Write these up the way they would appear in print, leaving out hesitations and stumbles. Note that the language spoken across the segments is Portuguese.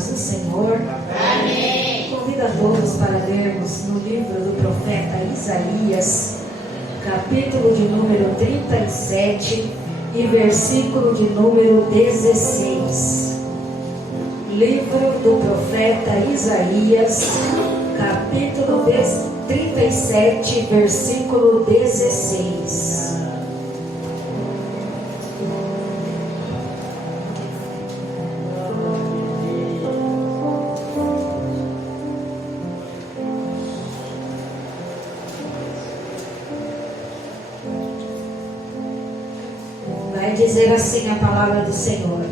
paz do Senhor. Amém. Convido a todos para lermos no livro do profeta Isaías, capítulo de número 37 e versículo de número 16. Livro do profeta Isaías, capítulo 37, versículo 16. Vai dizer assim a palavra do Senhor: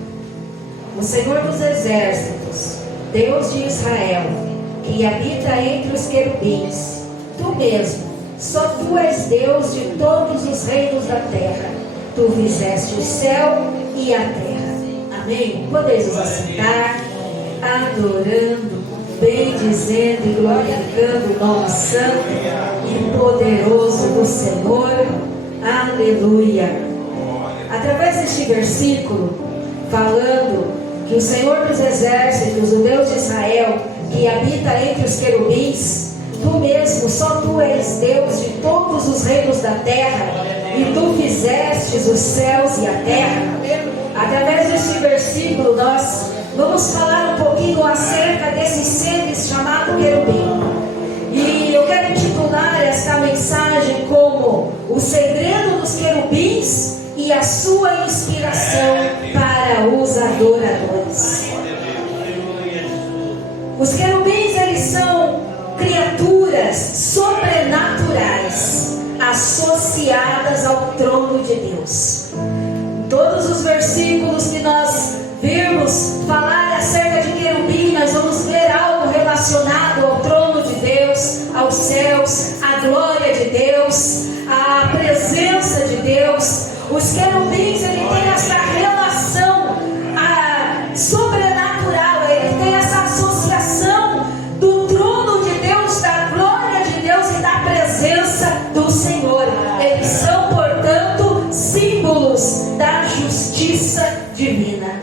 o Senhor dos exércitos, Deus de Israel, que habita entre os querubins, tu mesmo, só tu és Deus de todos os reinos da terra. Tu fizeste o céu e a terra. Amém? Podeis nos assentar, adorando, bendizendo e glorificando o nome santo e poderoso do Senhor. Aleluia. Através deste versículo, falando que o Senhor dos exércitos, o Deus de Israel, que habita entre os querubins, tu mesmo, só tu és Deus de todos os reinos da terra, e tu fizestes os céus e a terra. Através deste versículo, nós vamos falar um pouquinho acerca desses seres chamados querubim. E eu quero intitular esta mensagem como o segredo dos querubins e a sua inspiração para os adoradores. Os querubins, eles são criaturas sobrenaturais associadas ao trono de Deus. Em todos os versículos que nós virmos falar acerca de querubim, nós vamos ver algo relacionado ao trono de Deus, aos céus, à glória de Deus, à presença de Deus. Os querubins, ele tem essa relação sobrenatural, ele tem essa associação do trono de Deus, da glória de Deus e da presença do Senhor. Eles são, portanto, símbolos da justiça divina.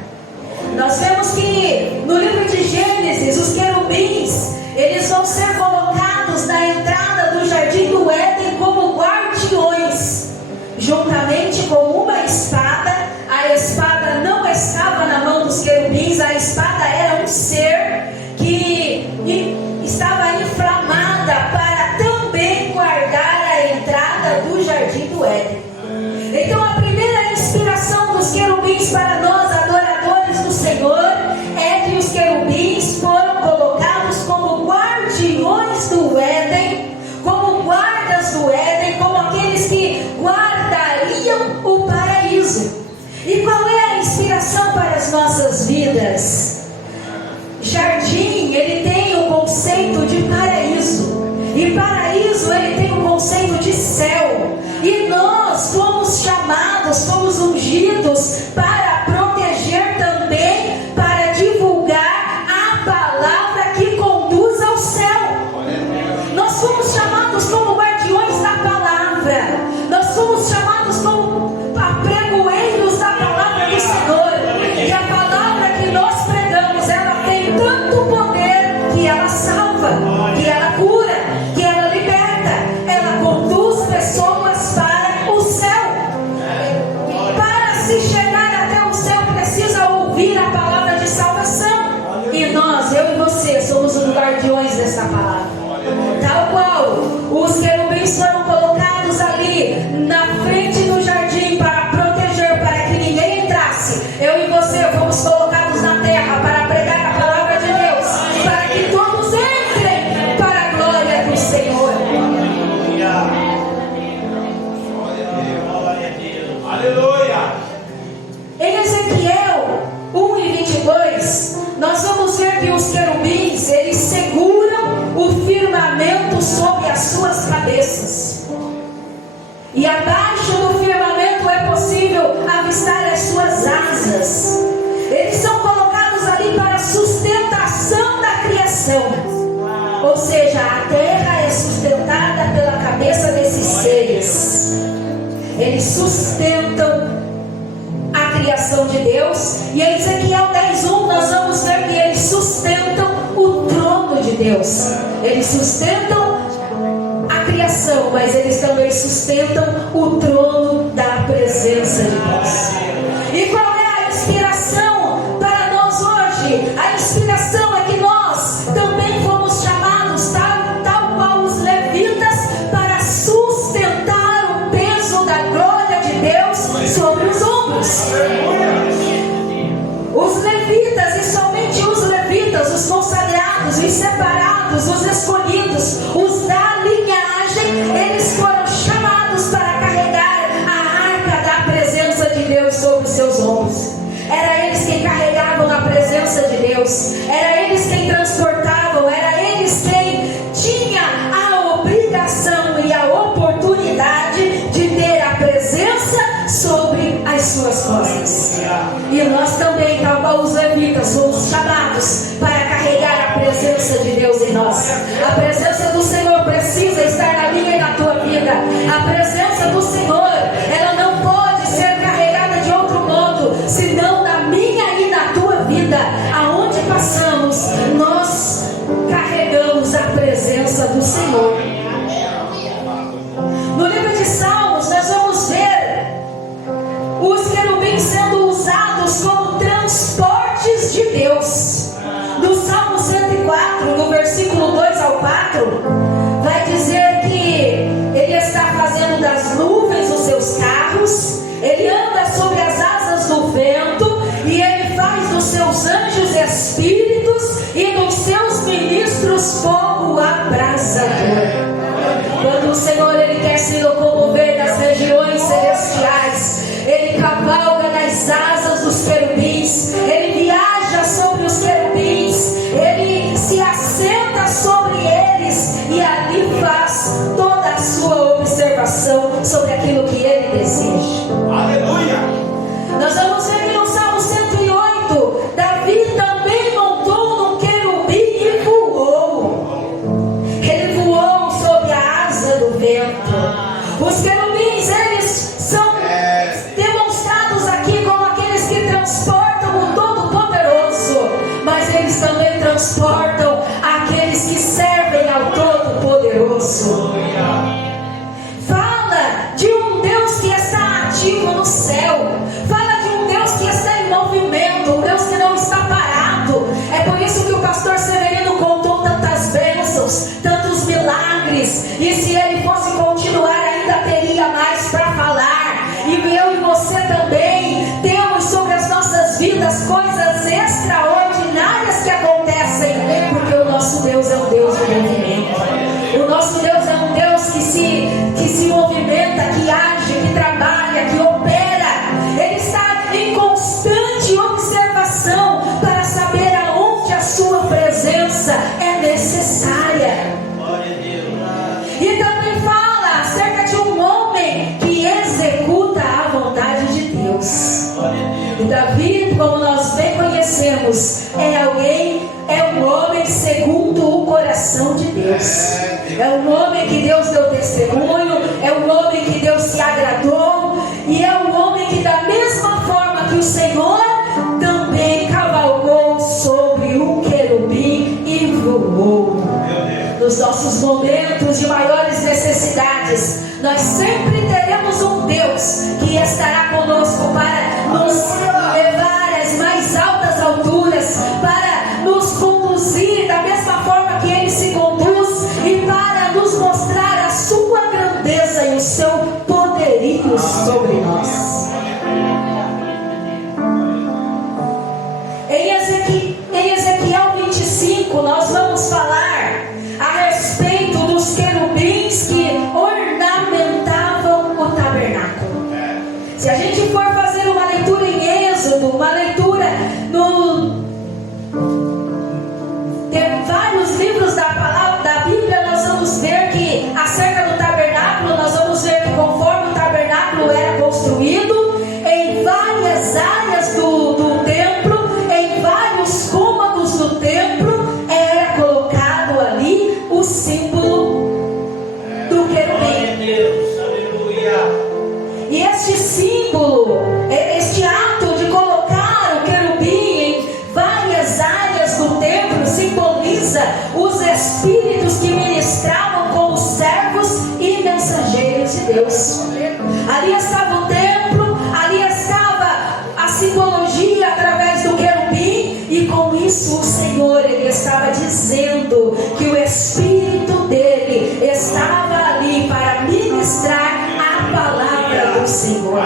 Nós vemos que no livro de Gênesis, os querubins, eles vão ser colocados na entrada do jardim do Éden como guardiões, juntamente com uma espada. A espada não estava na mão dos querubins, a espada era um ser que estava inflamada para também guardar a entrada do jardim do Éden. Então a primeira inspiração dos querubins para nós, adoradores do Senhor, é que os querubins foram colocados como guardiões do Éden, como guardas do Éden, como aqueles que guardariam o paraíso. E qual é a inspiração para as nossas vidas? Jardim, ele tem o conceito de paraíso, e paraíso, ele tem o conceito de céu. E nós fomos chamados, fomos ungidos para proteger também, para divulgar a palavra que conduz ao céu. Nós fomos chamados como guardiões da palavra, nós fomos chamados como pregoeiros da palavra do Senhor. E a palavra que nós pregamos, ela tem tanto poder que ela salva, que ela cura, que ela liberta, ela conduz pessoas para o céu. Para se chegar até o céu, precisa ouvir a palavra de salvação. E nós, eu e você, somos os guardiões dessa palavra. Tal qual os querubins foram colocados ali na frente do jardim para proteger, para que ninguém entrasse, eu e você fomos colocados na terra para pregar a palavra de Deus, para que todos entrem para a glória do Senhor. Aleluia. Em Ezequiel 1:22, nós vamos ver que os querubins, eles seguram o firmamento sobre as suas cabeças, e abaixo do firmamento é possível avistar as suas asas. Eles são colocados ali para a sustentação da criação, ou seja, a terra é sustentada pela cabeça desses seres. Eles sustentam a criação de Deus. E em Ezequiel 10:1 nós vamos ver que eles sustentam Deus. Eles sustentam a criação, mas eles também sustentam o trono da presença de Deus. E qual é a inspiração para nós hoje? A inspiração é que nós também fomos chamados, tal qual os levitas, para sustentar o peso da glória de Deus sobre os ombros. Os levitas, e somente os levitas, os consagrados, os separados, os escolhidos, os da linhagem, eles foram chamados para carregar a arca da presença de Deus sobre os seus ombros. Era eles quem carregavam a presença de Deus, era eles quem transportavam, era eles quem tinha a obrigação e a oportunidade de ter a presença sobre as suas costas. E nós também, tal qual os levitas, somos chamados para carregar a presença de Deus em nós. A presença do Senhor precisa estar na minha e na tua vida. A presença do Senhor, ela não pode ser carregada de outro modo, senão na minha e na tua vida. Aonde passamos, nós carregamos a presença do Senhor. No livro de Salmos, nós vamos ver os querubins sendo usados como transportes de Deus. No Salmo 104, no versículo 2 ao 4, vai dizer que ele está fazendo das nuvens os seus carros, ele anda sobre as asas do vento, e ele faz dos seus anjos espíritos e dos seus ministros fogo abrasador. Quando o Senhor ele quer se locomover nas regiões celestiais, ele cavalga nas asas dos querubins, ele viaja sobre os querubins, ele se assenta sobre eles e ali faz toda a sua observação sobre aquilo que ele deseja. Aleluia! Nós vamos ver que no Salmo 108, Davi também montou num querubim e voou. Ele voou sobre a asa do vento. Os querubins, eles são demonstrados aqui como aqueles que transportam o Todo-Poderoso, mas eles também transportam aqueles que servem ao Todo-Poderoso. Fala de um Deus que está ativo no céu, fala de um Deus que está em movimento, um Deus que não está parado. É por isso que o pastor Severino contou tantas bênçãos, tantos milagres, e se ele fosse continuar ainda teria mais para falar. E eu e você também temos sobre as nossas vidas coisas extraordinárias que acontecem, porque o nosso Deus é um Deus de movimento. O nosso Deus é um Deus que se movimenta, que age, que trabalha, que opera. Ele está em constante observação para saber aonde a sua presença é necessária. E também fala acerca de um homem que executa a vontade de Deus. E Davi, como nós bem conhecemos, é um homem segundo o coração de Deus. É um homem que Deus deu testemunho, é um homem que Deus se agradou, e é um homem que, da mesma forma que o Senhor, também cavalgou sobre um querubim e voou. Nos nossos momentos de maiores necessidades, nós sempre teremos um Deus que estará conosco para nos levar às mais altas alturas, para nos conduzir da mesma forma que Ele se conduz, e para nos mostrar a sua grandeza e o seu poderio sobre nós. Em Ezequiel 25, nós vamos falar a respeito dos querubins que ornamentavam o tabernáculo. Se a gente os espíritos que ministravam com os servos e mensageiros de Deus. Ali estava o templo, ali estava a simbologia através do querubim, e com isso o Senhor, Ele estava dizendo que o Espírito dele estava ali para ministrar a palavra do Senhor.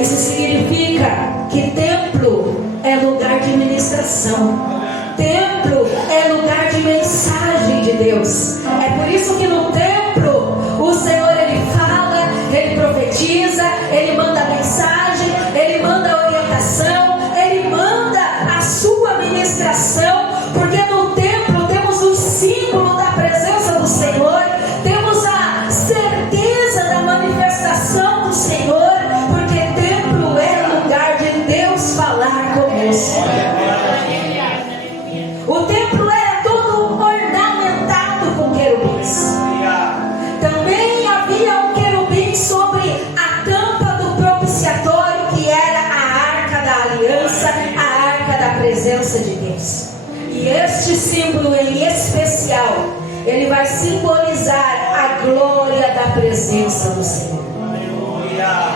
Isso significa que templo é lugar de ministração, templo é lugar de mensagem de Deus. É por isso que no templo o Senhor, Ele fala, Ele profetiza, Ele manda mensagem, Ele manda orientação, Ele manda a sua ministração, porque no templo temos o símbolo da presença do Senhor, temos a certeza da manifestação do Senhor, porque templo é lugar de Deus falar conosco. O templo era todo ornamentado com querubins. Também havia um querubim sobre a tampa do propiciatório, que era a arca da aliança, a arca da presença de Deus. E este símbolo em especial, ele vai simbolizar a glória da presença do Senhor.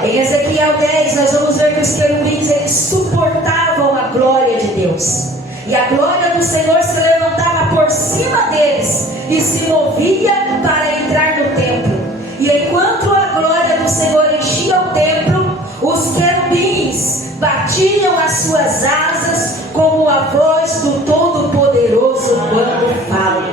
Em Ezequiel 10 nós vamos ver que os querubins, eles suportavam a glória de Deus, e a glória do Senhor se levantava por cima deles e se movia para entrar no templo. E enquanto a glória do Senhor enchia o templo, os querubins batiam as suas asas como a voz do Todo-Poderoso quando fala.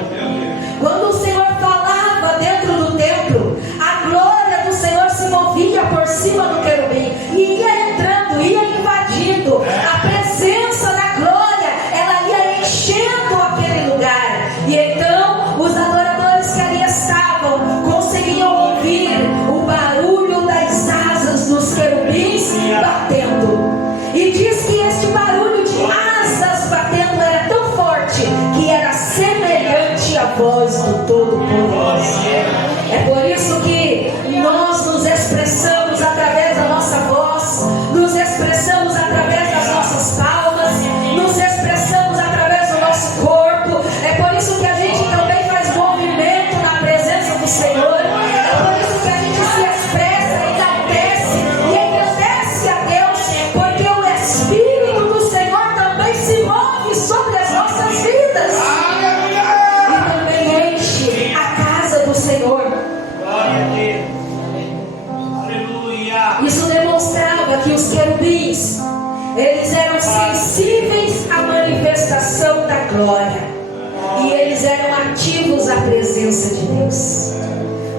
Quando o Senhor falava dentro do templo, a glória do Senhor se movia por cima do querubim e ia entrando, ia invadindo. A presença da glória, ela ia enchendo aquele lugar. E então os adoradores que ali estavam conseguiam ouvir o barulho das asas dos querubins batendo. E diz que este barulho de asas batendo era tão forte que era semelhante à voz do Todo-Poderoso. É por isso que nós nos expressamos através da nossa voz, nos expressamos através das nossas palmas, nos expressamos através do nosso corpo. É por isso que a gente também faz movimento na presença do Senhor. É por isso que a gente se expressa, enaltece e engrandece a Deus, porque o Espírito do Senhor também se move sobre as nossas vidas e também enche a casa do Senhor. Isso demonstrava que os querubins, eles eram sensíveis à manifestação da glória, e eles eram ativos à presença de Deus.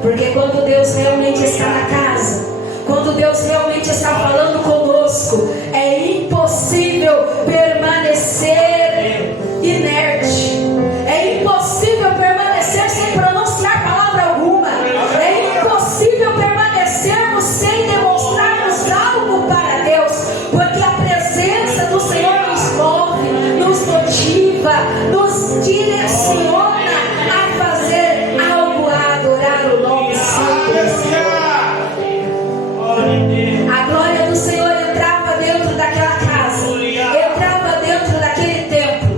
Porque quando Deus realmente está na casa, quando Deus realmente está falando conosco, é impossível permanecer inerte, é impossível permanecer sem pronunciar palavra alguma, é impossível permanecermos sem demonstrarmos algo para Deus, porque a presença do Senhor nos move, nos motiva, nos direciona a fazer algo, a adorar o nome santo do Senhor. A glória do Senhor entrava dentro daquela casa, entrava dentro daquele templo.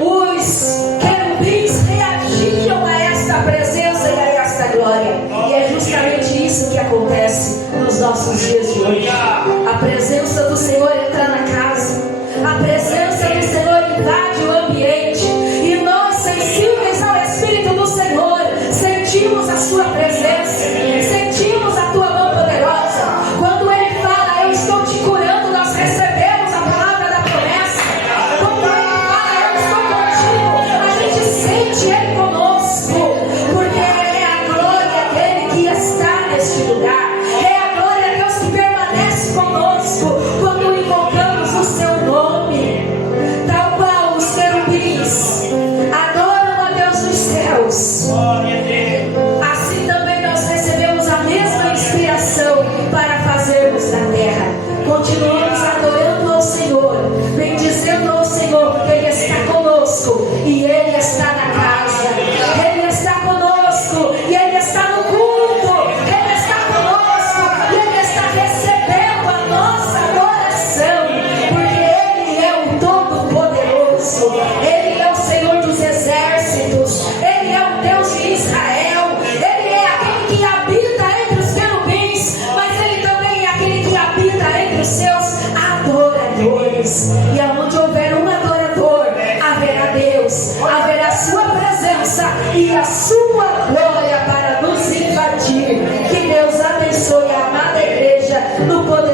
Os querubins reagiam a esta presença e a esta glória. E é justamente isso que acontece nos nossos dias de hoje. A presença do Senhor entra na casa, a presença do Senhor invade o ambiente, e nós, sensíveis ao Espírito do Senhor, sentimos a sua presença, sentimos a tua mão poderosa. Quando Ele fala, eu estou te curando, nós recebemos a palavra da promessa. Quando Ele fala, eu estou contigo, a gente sente Ele conosco, porque é a glória dele que está neste lugar, é a glória de Deus que permanece conosco quando invocamos o seu nome. Tal qual os querubins adoram a Deus dos céus, assim também nós recebemos a mesma inspiração para fazermos na terra. Continuamos adorando ao Senhor, bendizendo ao Senhor, porque Ele está conosco e Ele está na casa, Ele está conosco e Ele está no culto, Ele está conosco e Ele está recebendo a nossa adoração, porque Ele é o Todo-Poderoso, Ele é o Senhor dos Exércitos. Onde houver um adorador, haverá Deus, haverá sua presença e a sua glória para nos invadir. Que Deus abençoe a amada igreja no poder